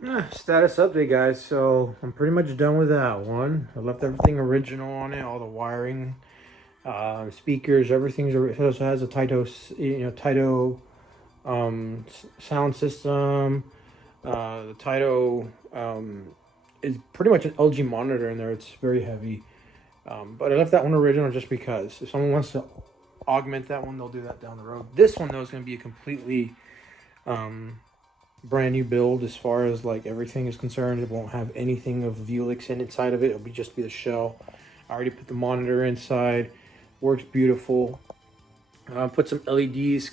Status update, guys. So I'm pretty much done with that one. I left everything original on it, all the wiring, speakers, everything's it also has a Taito sound system. The Taito is pretty much an LG monitor in there. It's very heavy, but I left that one original just because if someone wants to augment that one, they'll do that down the road. This one though is going to be a completely um, brand new build as far as like everything is concerned. It won't have anything of Vuelix inside of it. It'll be just be the shell. I already put the monitor inside. Works beautiful. Put some LEDs.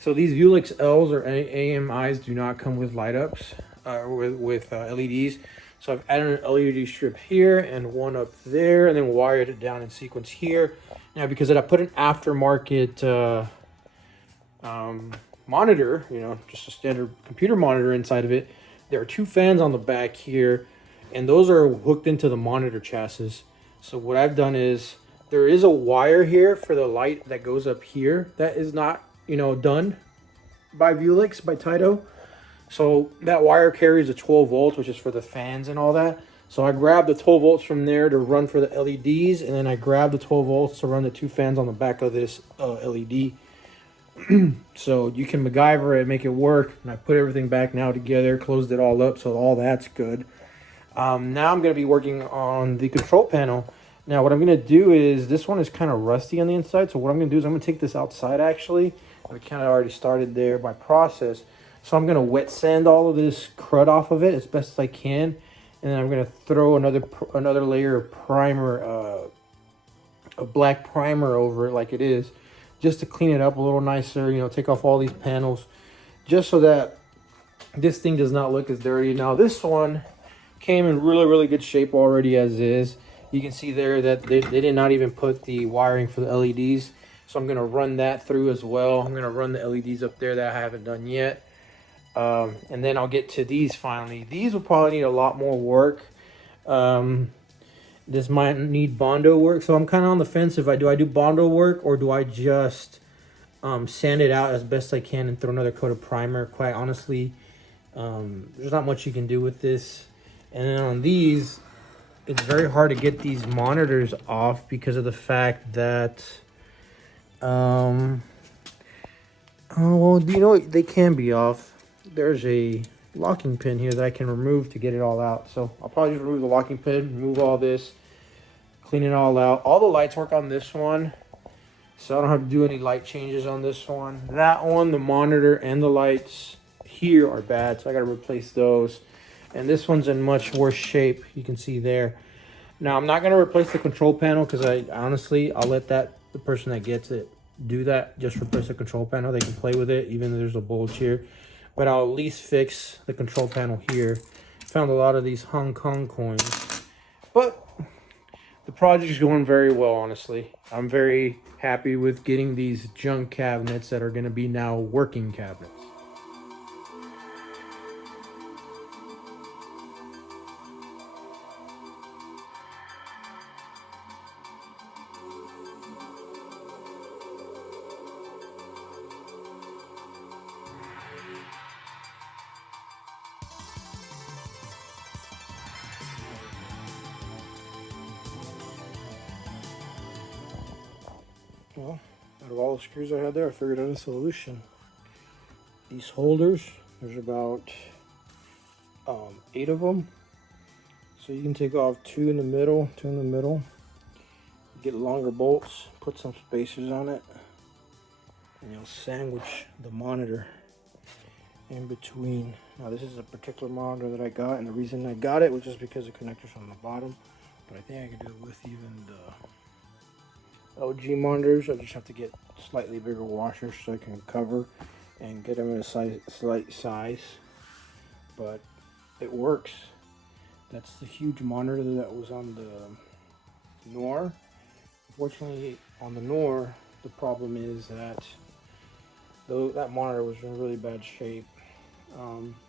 So these Vuelix Ls or AMIs do not come with light ups with LEDs. So I've added an LED strip here and one up there, and then wired it down in sequence here. Now because I put an aftermarket monitor, just a standard computer monitor inside of it. There are two fans on the back here, and those are hooked into the monitor chassis. So what I've done is there is a wire here for the light that goes up here that is not, done by Vuelix, by Taito. So that wire carries a 12 volts, which is for the fans and all that. So I grabbed the 12 volts from there to run for the LEDs, and then I grabbed the 12 volts to run the two fans on the back of this LED. So you can MacGyver it, make it work. And I put everything back now together, closed it all up, so all that's good. Now I'm going to be working on the control panel. Now what I'm going to do is, this one is kind of rusty on the inside, so what I'm going to do is I'm going to take this outside actually. I kind of already started there by process. So I'm going to wet sand all of this crud off of it as best as I can. And then I'm going to throw another layer of primer, a black primer over it like it is, just to clean it up a little nicer, take off all these panels, just so that this thing does not look as dirty. Now this one came in really, really good shape already as is. You can see there that they did not even put the wiring for the LEDs. So I'm going to run that through as well. I'm going to run the LEDs up there that I haven't done yet. And then I'll get to these finally. These will probably need a lot more work. This might need Bondo work, so I'm kind of on the fence if I do Bondo work or do I just sand it out as best I can and throw another coat of primer. Quite honestly, there's not much you can do with this. And then on these, it's very hard to get these monitors off because of the fact that, oh well, they can be off. There's a locking pin here that I can remove to get it all out. So I'll probably just remove the locking pin, remove all this, clean it all out. All the lights work on this one, so I don't have to do any light changes on this one. That one, the monitor and the lights here are bad, so I got to replace those. And this one's in much worse shape, you can see there. Now I'm not going to replace the control panel because I'll let the person that gets it do that. Just replace the control panel. They can play with it even though there's a bulge here. But I'll at least fix the control panel here. Found a lot of these Hong Kong coins. But the project is going very well, honestly. I'm very happy with getting these junk cabinets that are going to be now working cabinets. Well, out of all the screws I had there, I figured out a solution. These holders, there's about 8 of them. So you can take off two in the middle, get longer bolts, put some spacers on it, and you'll sandwich the monitor in between. Now this is a particular monitor that I got, and the reason I got it was just because the connector's on the bottom, but I think I can do it with even the LG monitors. I just have to get slightly bigger washers so I can cover and get them in a slight size, but it works. That's the huge monitor that was on the Nor. Unfortunately, on the Nor, the problem is that though that monitor was in really bad shape,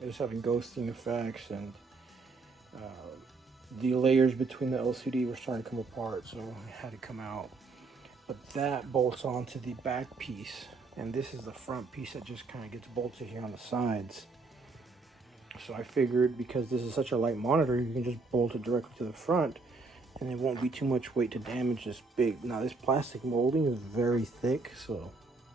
it was having ghosting effects, and the layers between the LCD were starting to come apart, so it had to come out. But that bolts onto the back piece, and this is the front piece that just kind of gets bolted here on the sides. So I figured because this is such a light monitor, you can just bolt it directly to the front and it won't be too much weight to damage this big. Now this plastic molding is very thick, so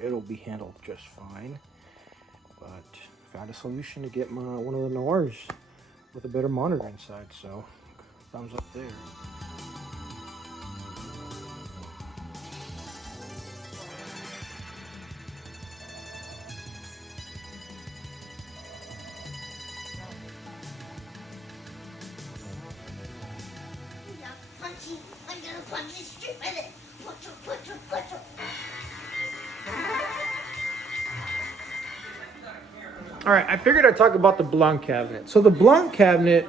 it'll be handled just fine. But found a solution to get one of the Noirs with a better monitor inside, so thumbs up there. I'm gonna punch you straight with it. Punch. All right, I figured I'd talk about the blanc cabinet. So the blanc cabinet,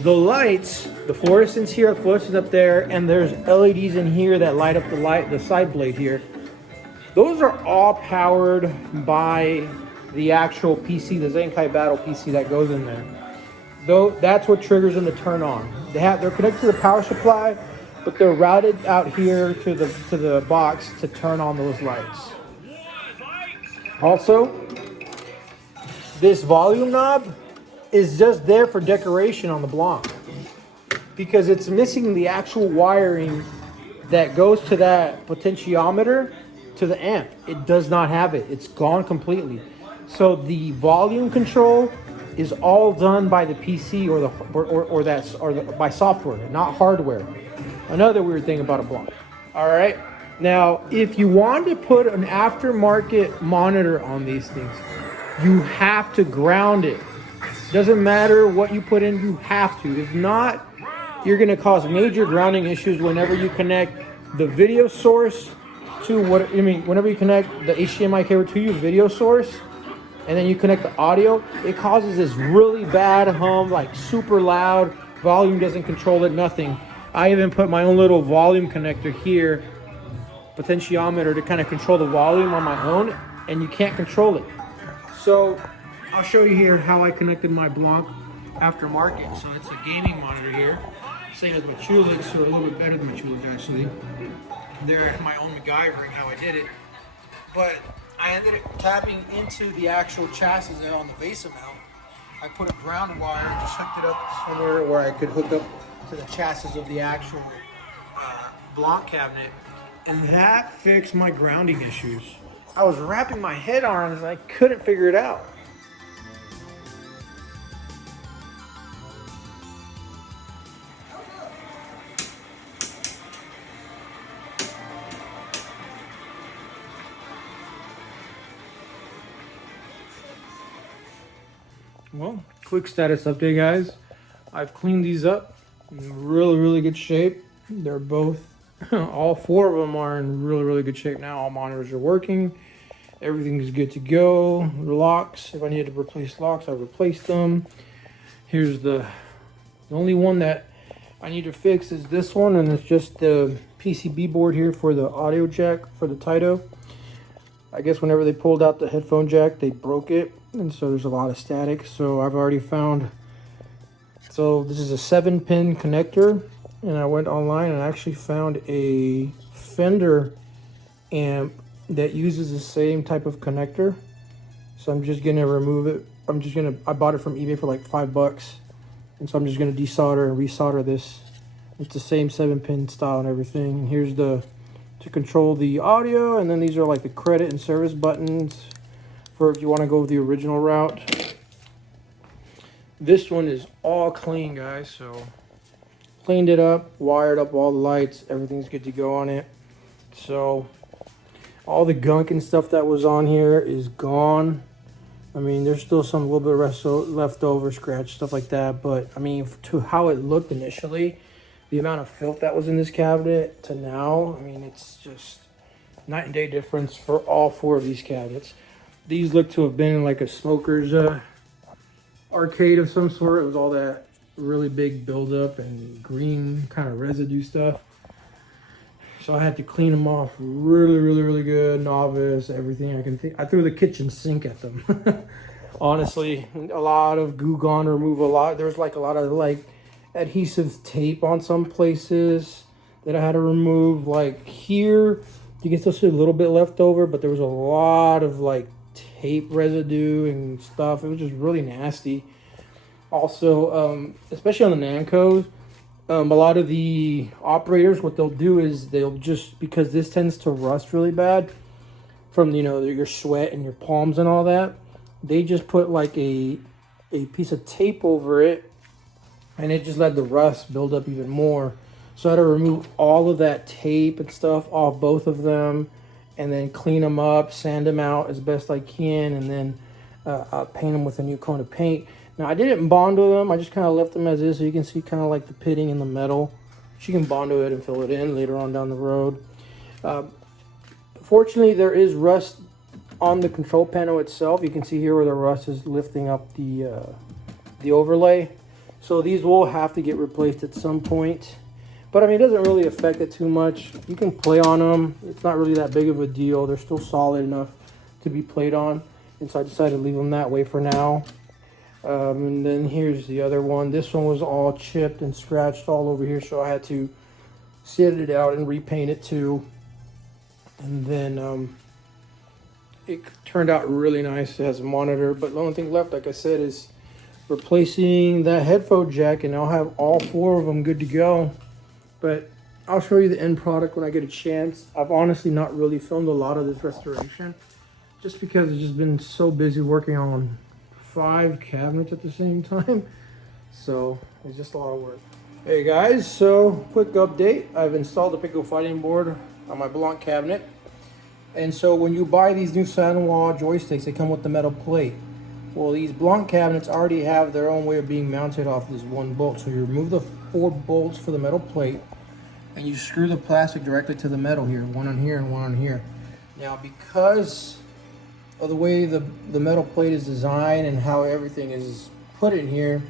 the lights, the fluorescents here, the fluorescents up there, and there's LEDs in here that light up the side blade here. Those are all powered by the actual PC, the Zenkai Battle PC that goes in there. Though that's what triggers them to turn on. They're connected to the power supply, but they're routed out here to the box to turn on those lights. Also, this volume knob is just there for decoration on the Blanc because it's missing the actual wiring that goes to that potentiometer to the amp. It does not have it. It's gone completely. So the volume control is all done by the PC by software, not hardware. Another weird thing about a Blanc. All right. Now, if you want to put an aftermarket monitor on these things, you have to ground it. Doesn't matter what you put in, you have to. If not, you're going to cause major grounding issues whenever you connect the video source to whenever you connect the HDMI cable to your video source, and then you connect the audio, it causes this really bad hum, like super loud, volume doesn't control it, nothing. I even put my own little volume connector here, potentiometer, to kind of control the volume on my own, and you can't control it. So I'll show you here how I connected my Blanc aftermarket. So it's a gaming monitor here, same as my Chulix, or a little bit better than my Chulix actually. They're my own MacGyvering how I did it. But I ended up tapping into the actual chassis there on the VESA mount. I put a ground wire and just hooked it up somewhere where I could hook up to the chassis of the actual Blanc cabinet. And that fixed my grounding issues. I was wrapping my head on it and I couldn't figure it out. Well, quick status update, guys. I've cleaned these up in really good shape. They're both, all four of them are in really good shape now. All monitors are working. Everything is good to go. The locks, if I needed to replace locks, I replaced them. Here's the only one that I need to fix is this one, and it's just the PCB board here for the audio jack for the Taito. I guess whenever they pulled out the headphone jack, they broke it, and so there's a lot of static. So I've already found, so this is a 7-pin connector, and I went online and actually found a Fender amp that uses the same type of connector. So I'm just gonna remove it. I bought it from eBay for like $5, and so I'm just gonna desolder and resolder this. It's the same 7-pin style and everything. Here's the to control the audio, and then these are like the credit and service buttons for if you want to go the original route. This one is all clean, guys, so cleaned it up, wired up all the lights, everything's good to go on it. So all the gunk and stuff that was on here is gone. I mean, there's still some little bit of leftover scratch, stuff like that, but I mean, to how it looked initially, the amount of filth that was in this cabinet to now, I mean, it's just night and day difference for all four of these cabinets. These look to have been in like a smoker's arcade of some sort. It was all that really big buildup and green kind of residue stuff. So I had to clean them off really good, novice, everything I can think. I threw the kitchen sink at them. Honestly, a lot of goo gone to remove a lot. There's like a lot of like adhesive tape on some places that I had to remove. Like here, you can still see a little bit left over, but there was a lot of like tape residue and stuff. It was just really nasty. Also, especially on the Namcos, a lot of the operators, what they'll do is they'll just, because this tends to rust really bad from, you know, your sweat and your palms and all that, they just put like a piece of tape over it, and it just let the rust build up even more. So I had to remove all of that tape and stuff off both of them, and then clean them up, sand them out as best I can, and then paint them with a new coat of paint. Now I didn't Bondo them, I just kind of left them as is, so you can see kind of like the pitting in the metal. You can Bondo it and fill it in later on down the road. Fortunately, there is rust on the control panel itself. You can see here where the rust is lifting up the overlay. So these will have to get replaced at some point. But I mean, it doesn't really affect it too much. You can play on them. It's not really that big of a deal. They're still solid enough to be played on. And so I decided to leave them that way for now. And then here's the other one. This one was all chipped and scratched all over here, so I had to sand it out and repaint it too. And then it turned out really nice. It has a monitor, but the only thing left, like I said, is replacing that headphone jack, and I'll have all 4 of them good to go. But I'll show you the end product when I get a chance. I've honestly not really filmed a lot of this restoration, just because I've just been so busy working on 5 cabinets at the same time. So it's just a lot of work. Hey guys, so quick update. I've installed the Pico fighting board on my Blanc cabinet. And so when you buy these new Sanwa joysticks, they come with the metal plate. Well, these Blanc cabinets already have their own way of being mounted off this one bolt. So you remove the 4 bolts for the metal plate, and you screw the plastic directly to the metal here, one on here and one on here. Now, because of the way the metal plate is designed and how everything is put in here,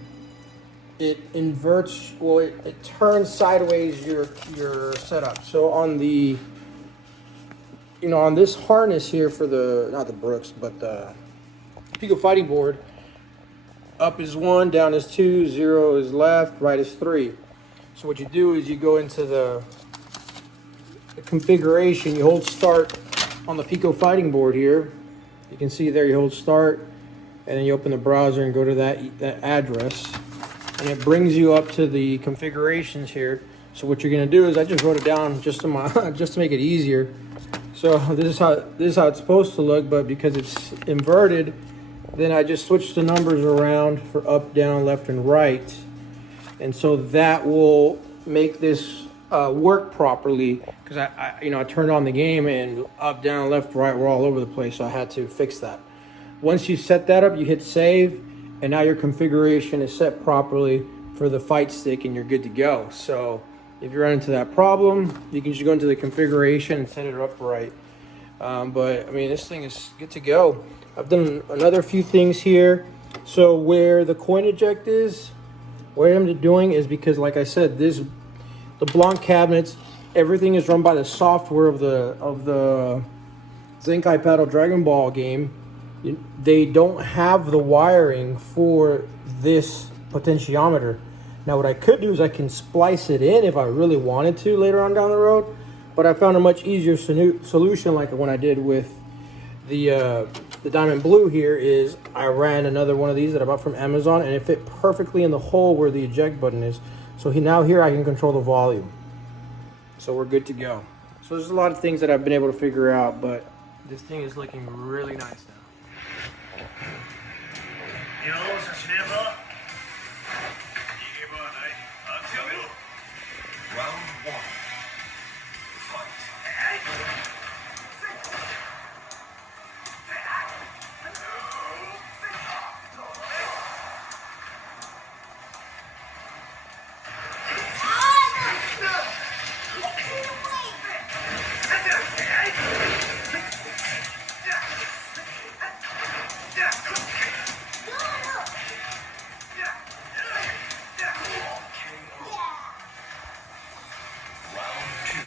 it inverts, well, it turns sideways your setup. So on the, you know, on this harness here for the, not the Brooks, but the Pico fighting board, up is 1, down is 2, 0 is left, right is 3. So what you do is you go into the configuration, you hold start on the Pico fighting board here. You can see there you hold start, and then you open the browser and go to that address, and it brings you up to the configurations here. So what you're gonna do is, I just wrote it down just to just to make it easier. So this is how it's supposed to look, but because it's inverted, then I just switched the numbers around for up, down, left, and right. And so that will make this work properly, because I turned on the game and up, down, left, right were all over the place, so I had to fix that. Once you set that up, you hit save, and now your configuration is set properly for the fight stick, and you're good to go. So if you run into that problem, you can just go into the configuration and set it up right. But I mean, this thing is good to go. I've done another few things here. So where the coin eject is, what I'm doing is, because like I said, the Blanc cabinets, everything is run by the software of the Zenkai Paddle Dragon Ball game. They don't have the wiring for this potentiometer. Now what I could do is I can splice it in if I really wanted to later on down the road, but I found a much easier solution, like the one I did with the Diamond Blue here, is I ran another one of these that I bought from Amazon, and it fit perfectly in the hole where the eject button is. So now here I can control the volume. So we're good to go. So there's a lot of things that I've been able to figure out, but this thing is looking really nice now. Round 1. Fight.